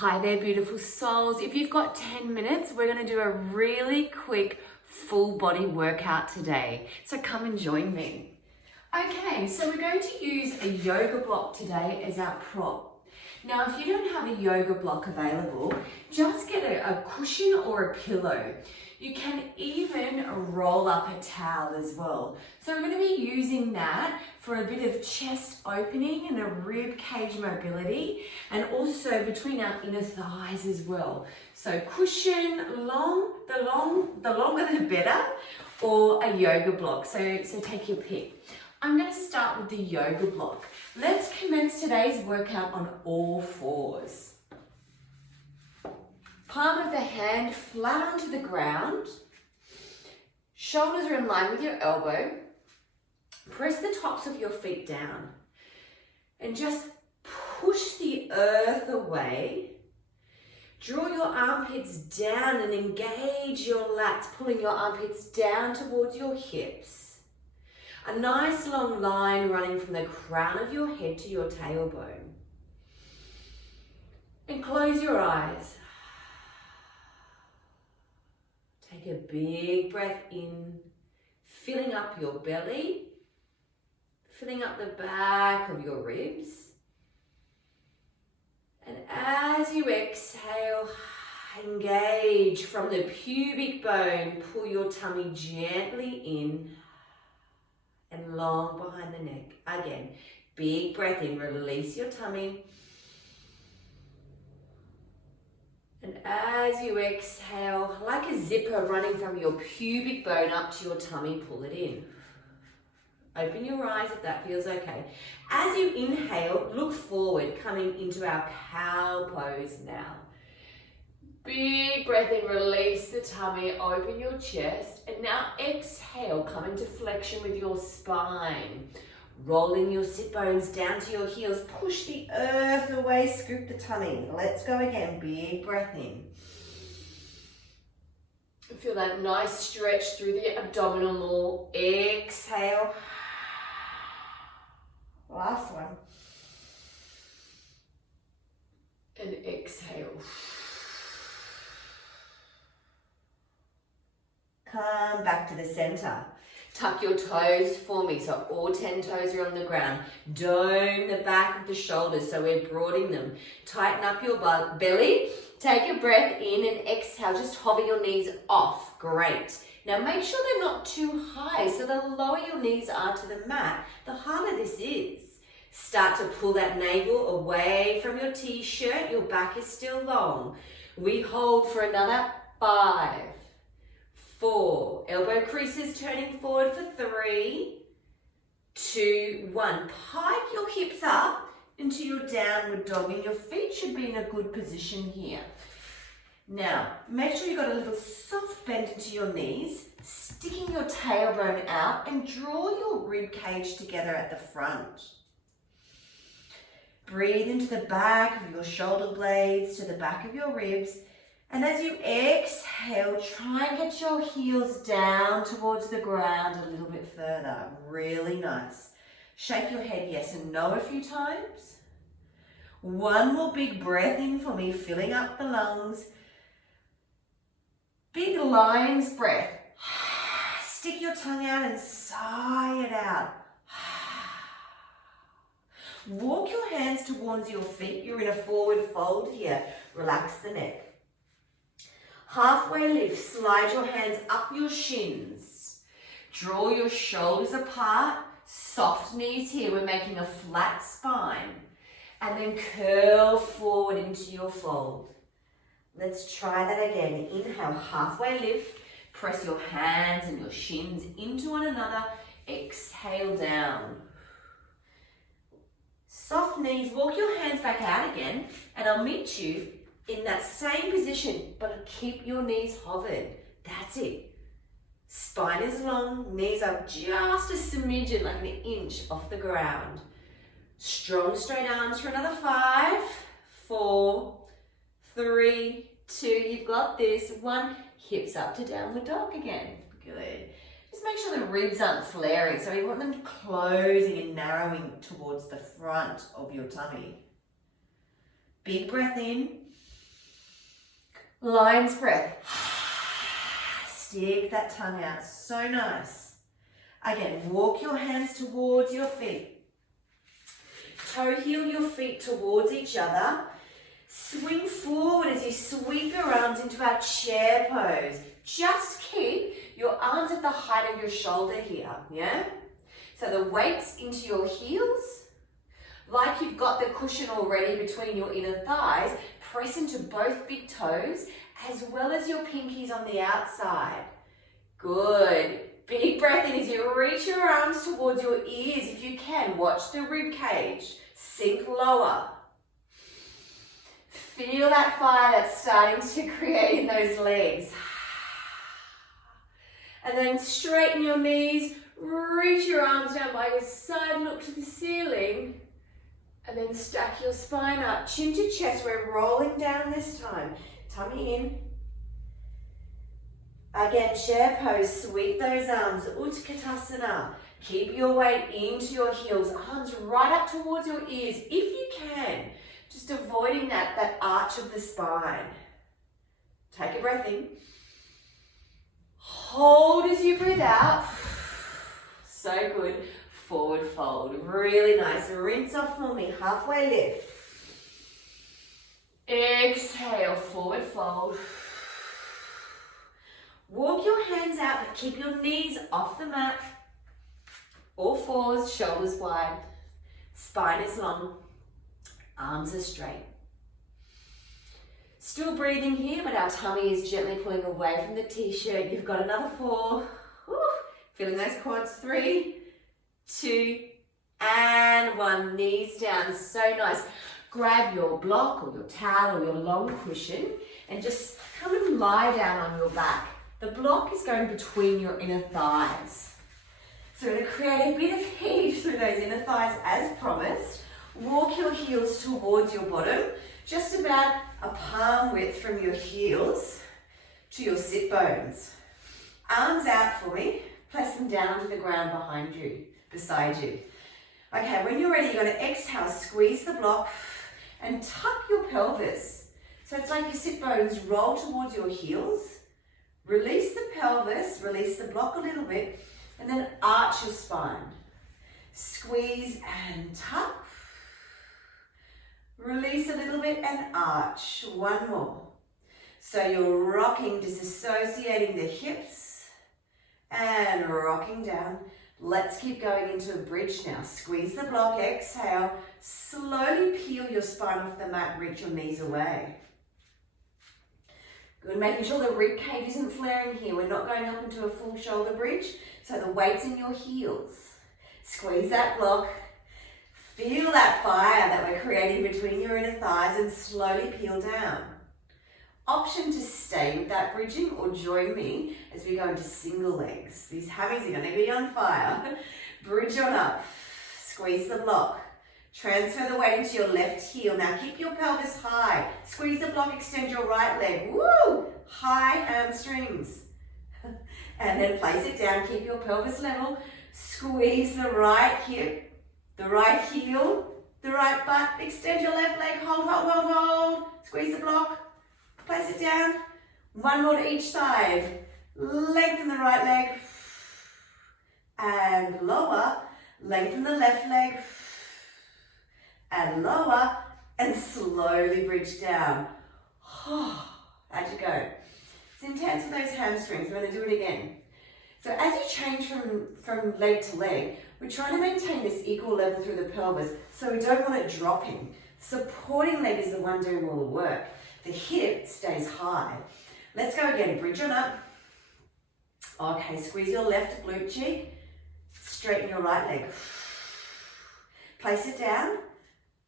Hi there, beautiful souls. If you've got 10 minutes, we're going to do a really quick full body workout today. So come and join me. Okay, so we're going to use a yoga block today as our prop. Now, if you don't have a yoga block available, just get a cushion or a pillow. You can even roll up a towel as well. So we're going to be using that for a bit of chest opening and a rib cage mobility, and also between our inner thighs as well. So cushion, the longer the better, or a yoga block. So take your pick. I'm going to start with the yoga block. Let's commence today's workout on all fours. Palm of the hand flat onto the ground. Shoulders are in line with your elbow. Press the tops of your feet down. And just push the earth away. Draw your armpits down and engage your lats, pulling your armpits down towards your hips. A nice long line running from the crown of your head to your tailbone. And close your eyes. Take a big breath in, filling up your belly, filling up the back of your ribs. And as you exhale, engage from the pubic bone, pull your tummy gently in and long behind the neck. Again, big breath in, release your tummy. And as you exhale, like a zipper running from your pubic bone up to your tummy, pull it in. Open your eyes if that feels okay. As you inhale, look forward, coming into our cow pose now. Big breath in, release the tummy, open your chest, and now exhale, come into flexion with your spine. Rolling your sit bones down to your heels, push the earth away, scoop the tummy. Let's go again, big breath in. Feel that nice stretch through the abdominal wall. Exhale. Last one. And exhale. Come back to the center. Tuck your toes for me, so all 10 toes are on the ground. Dome the back of the shoulders, so we're broadening them. Tighten up your belly. Take a breath in and exhale. Just hover your knees off. Great. Now make sure they're not too high, so the lower your knees are to the mat, the harder this is. Start to pull that navel away from your t-shirt. Your back is still long. We hold for another 5, 4, elbow creases turning forward for 3, 2, 1. Pike your hips up into your downward dog, and your feet should be in a good position here. Now, make sure you've got a little soft bend into your knees, sticking your tailbone out, and draw your rib cage together at the front. Breathe into the back of your shoulder blades, to the back of your ribs. And as you exhale, try and get your heels down towards the ground a little bit further. Really nice. Shake your head yes and no a few times. One more big breath in for me, filling up the lungs. Big lion's breath. Stick your tongue out and sigh it out. Walk your hands towards your feet. You're in a forward fold here. Relax the neck. Halfway lift, slide your hands up your shins. Draw your shoulders apart, soft knees here. We're making a flat spine. And then curl forward into your fold. Let's try that again. Inhale, halfway lift. Press your hands and your shins into one another. Exhale down. Soft knees, walk your hands back out again, and I'll meet you in that same position, but keep your knees hovered. That's it. Spine is long, knees are just a smidgen, like an inch off the ground. Strong straight arms for another 5, 4, 3, 2, you've got this. 1, hips up to downward dog again. Good. Just make sure the ribs aren't flaring, so we want them closing and narrowing towards the front of your tummy. Big breath in. Lion's breath. Stick that tongue out, so nice. Again, walk your hands towards your feet. Toe heel your feet towards each other. Swing forward as you sweep your arms into our chair pose. Just keep your arms at the height of your shoulder here, yeah? So the weight's into your heels. Like you've got the cushion already between your inner thighs, press into both big toes as well as your pinkies on the outside. Good. Big breath in as you reach your arms towards your ears. If you can, watch the rib cage. Sink lower. Feel that fire that's starting to create in those legs. And then straighten your knees, reach your arms down by your side, look to the ceiling, and then stack your spine up. Chin to chest, we're rolling down this time. Tummy in. Again, chair pose, sweep those arms, Utkatasana. Keep your weight into your heels, arms right up towards your ears if you can. Just avoiding that arch of the spine. Take a breath in. Hold as you breathe out. So good. Forward fold. Really nice. Rinse off for me. Halfway lift. Exhale. Forward fold. Walk your hands out, but keep your knees off the mat. All fours, shoulders wide. Spine is long. Arms are straight. Still breathing here, but our tummy is gently pulling away from the t-shirt. You've got another 4. Woo. Feeling those quads. 3, 2, and 1. Knees down. So nice. Grab your block or your towel or your long cushion and just come and lie down on your back. The block is going between your inner thighs. So we're going to create a bit of heat through those inner thighs as promised. Walk your heels towards your bottom, just about a palm width from your heels to your sit bones. Arms out for me. Press them down to the ground behind you, beside you. Okay, when you're ready, you're going to exhale, squeeze the block and tuck your pelvis. So it's like your sit bones roll towards your heels. Release the pelvis, release the block a little bit, and then arch your spine. Squeeze and tuck. Release a little bit and arch. One more. So you're rocking, disassociating the hips and rocking down. Let's keep going into a bridge now. Squeeze the block, exhale. Slowly peel your spine off the mat, reach your knees away. Good, making sure the rib cage isn't flaring here. We're not going up into a full shoulder bridge, so the weight's in your heels. Squeeze that block. Feel that fire that we're creating between your inner thighs and slowly peel down. Option to stay with that bridging or join me as we go into single legs. These hammies are going to be on fire. Bridge on up. Squeeze the block. Transfer the weight into your left heel. Now keep your pelvis high. Squeeze the block, extend your right leg. Woo! High hamstrings. And then place it down. Keep your pelvis level. Squeeze the right hip, the right heel, the right butt. Extend your left leg. Hold, hold, hold, hold. Squeeze the block. Place it down. One more to each side. Lengthen the right leg. And lower. Lengthen the left leg. And lower, and slowly bridge down. How'd you go? It's intense with those hamstrings. We're going to do it again. So as you change from leg to leg, we're trying to maintain this equal level through the pelvis, so we don't want it dropping. Supporting leg is the one doing all the work. The hip stays high. Let's go again. Bridge on up. Okay, squeeze your left glute cheek. Straighten your right leg. Place it down.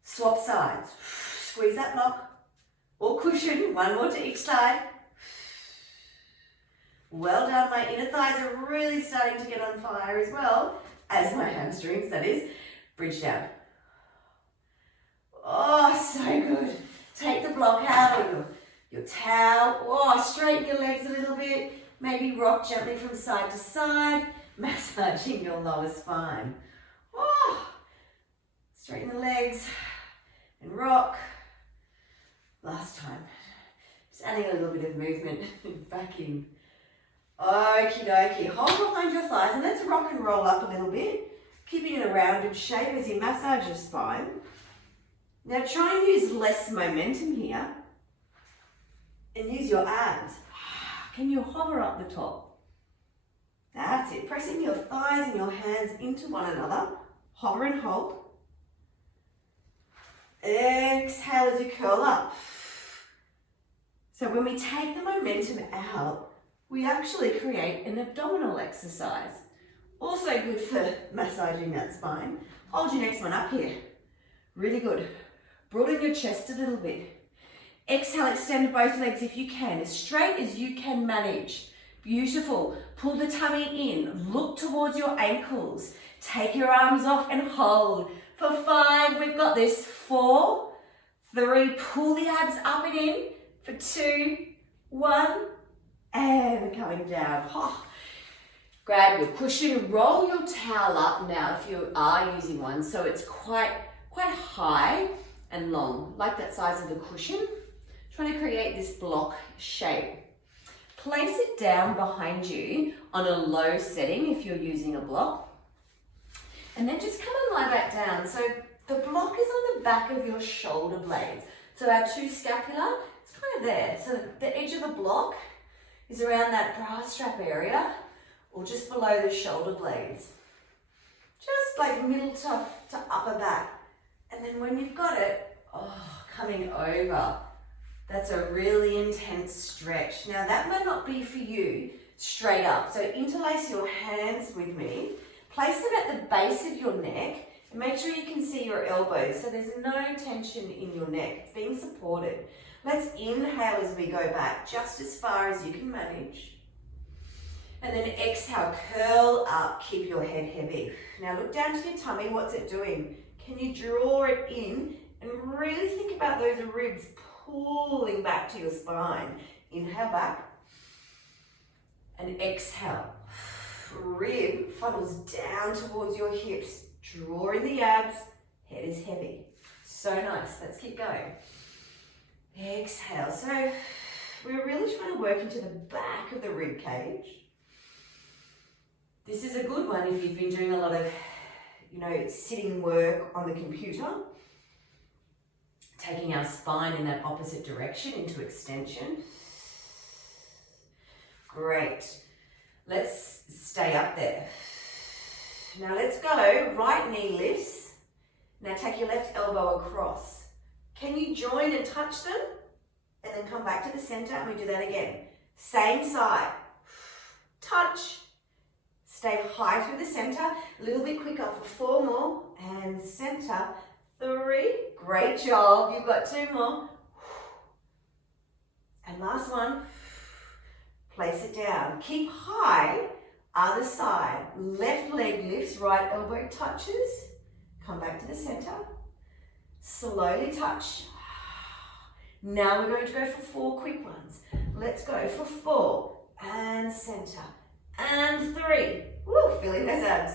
Swap sides. Squeeze that block or cushion. One more to each side. Well done. My inner thighs are really starting to get on fire as well as my hamstrings, that is. Bridge down. Oh, so good. Take the block out or your towel. Oh, straighten your legs a little bit. Maybe rock gently from side to side, massaging your lower spine. Oh, straighten the legs. And rock. Last time. Just adding adding a little bit of movement back in. Okie dokie. Hold behind your thighs and let's rock and roll up a little bit, keeping it a rounded shape as you massage your spine. Now try and use less momentum here and use your abs. Can you hover up the top? That's it. Pressing your thighs and your hands into one another. Hover and hold. Exhale as you curl up. So when we take the momentum out, we actually create an abdominal exercise. Also good for massaging that spine. Hold your next one up here. Really good. Broaden your chest a little bit. Exhale, extend both legs if you can, as straight as you can manage. Beautiful. Pull the tummy in. Look towards your ankles. Take your arms off and hold. For 5, we've got this. 4, 3, pull the abs up and in. For 2, 1, and coming down. Oh. Grab your cushion, roll your towel up now if you are using one, so it's quite high and long, like that size of the cushion. Trying to create this block shape. Place it down behind you on a low setting if you're using a block. And then just come and lie back down. So the block is on the back of your shoulder blades. So our 2 scapula, it's kind of there. So the edge of the block is around that bra strap area or just below the shoulder blades. Just like middle to upper back. And then when you've got it, coming over. That's a really intense stretch. Now that might not be for you straight up. So interlace your hands with me. Place them at the base of your neck and make sure you can see your elbows. So there's no tension in your neck. It's being supported. Let's inhale as we go back, just as far as you can manage. And then exhale, curl up, keep your head heavy. Now look down to your tummy, what's it doing? Can you draw it in and really think about those ribs pulling back to your spine? Inhale back and exhale. Rib funnels down towards your hips, drawing the abs, head is heavy. So nice, let's keep going. Exhale, so we're really trying to work into the back of the rib cage. This is a good one if you've been doing a lot of, sitting work on the computer. Taking our spine in that opposite direction into extension. Great. Let's stay up there. Now let's go. Right knee lifts. Now take your left elbow across. Can you join and touch them? And then come back to the center and we do that again. Same side. Touch. Stay high through the center. A little bit quicker for 4 more. And center. 3. Great job. You've got 2 more. And last one. Place it down. Keep high. Other side. Left leg lifts. Right elbow touches. Come back to the center. Slowly touch. Now we're going to go for 4 quick ones. Let's go for 4. And center. And 3. Woo, feeling those abs.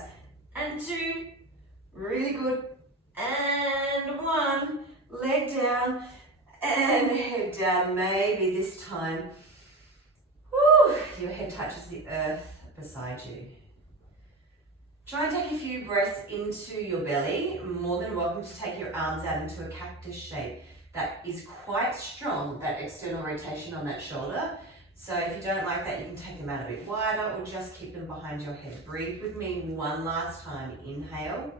And 2. Really good. And 1. Leg down. And head down. Maybe this time. Woo, your head touches the earth beside you. Try and take a few breaths into your belly. More than welcome to take your arms out into a cactus shape. That is quite strong, that external rotation on that shoulder. So if you don't like that, you can take them out a bit wider or just keep them behind your head. Breathe with me one last time. Inhale.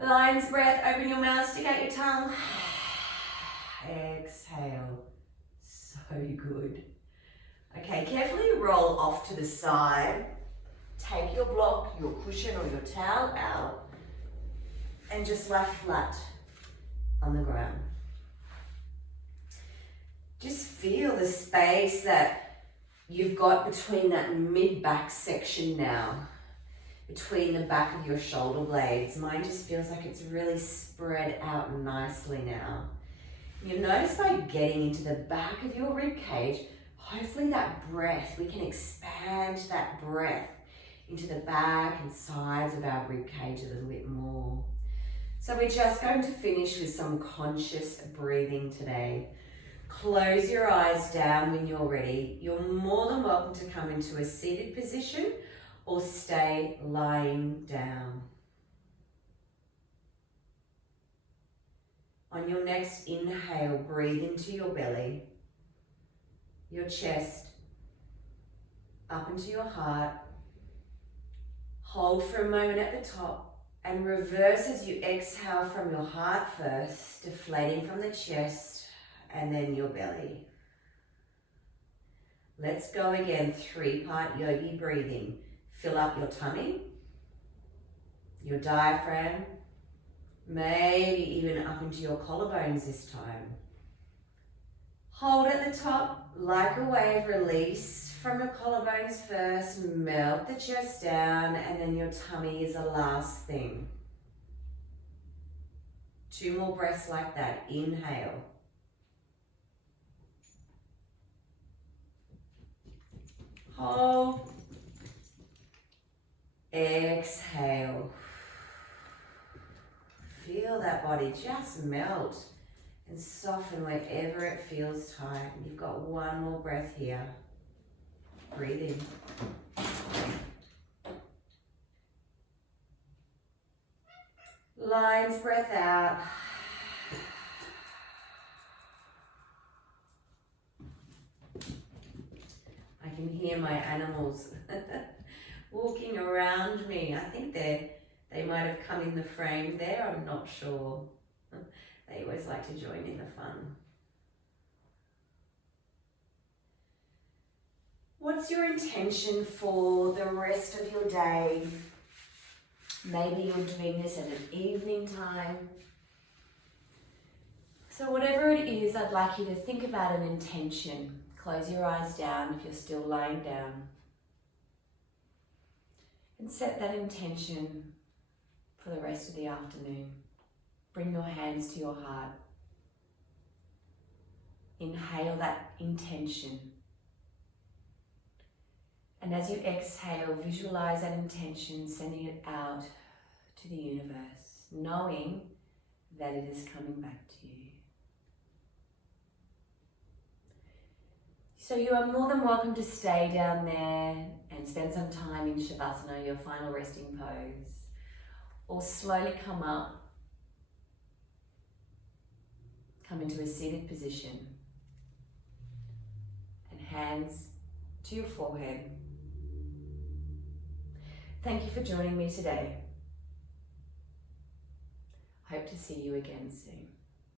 Lion's breath, open your mouth, stick out your tongue. Exhale. So good. Okay, carefully roll off to the side. Take your block, your cushion or your towel out and just lie flat on the ground. Just feel the space that you've got between that mid-back section now, between the back of your shoulder blades. Mine just feels like it's really spread out nicely now. You'll notice by getting into the back of your rib cage, hopefully that breath, we can expand that breath into the back and sides of our rib cage a little bit more. So we're just going to finish with some conscious breathing today. Close your eyes down when you're ready. You're more than welcome to come into a seated position or stay lying down. On your next inhale, breathe into your belly, your chest, up into your heart. Hold for a moment at the top and reverse as you exhale from your heart first, deflating from the chest and then your belly. Let's go again, 3-part yogi breathing. Fill up your tummy, your diaphragm, maybe even up into your collarbones this time. Hold at the top, like a wave, release from your collarbones first, melt the chest down, and then your tummy is the last thing. 2 more breaths like that. Inhale. Hold. Exhale. Feel that body just melt and soften wherever it feels tight. You've got 1 more breath here. Breathe in. Lion's breath out. I can hear my animals walking around me. I think they might have come in the frame there, I'm not sure. They always like to join in the fun. What's your intention for the rest of your day? Maybe you're doing this at an evening time. So whatever it is, I'd like you to think about an intention. Close your eyes down if you're still lying down. And set that intention for the rest of the afternoon. Bring your hands to your heart. Inhale that intention. And as you exhale, visualize that intention, sending it out to the universe, knowing that it is coming back to you. So you are more than welcome to stay down there and spend some time in Shavasana, your final resting pose, or slowly come up, come into a seated position, and hands to your forehead. Thank you for joining me today. Hope to see you again soon.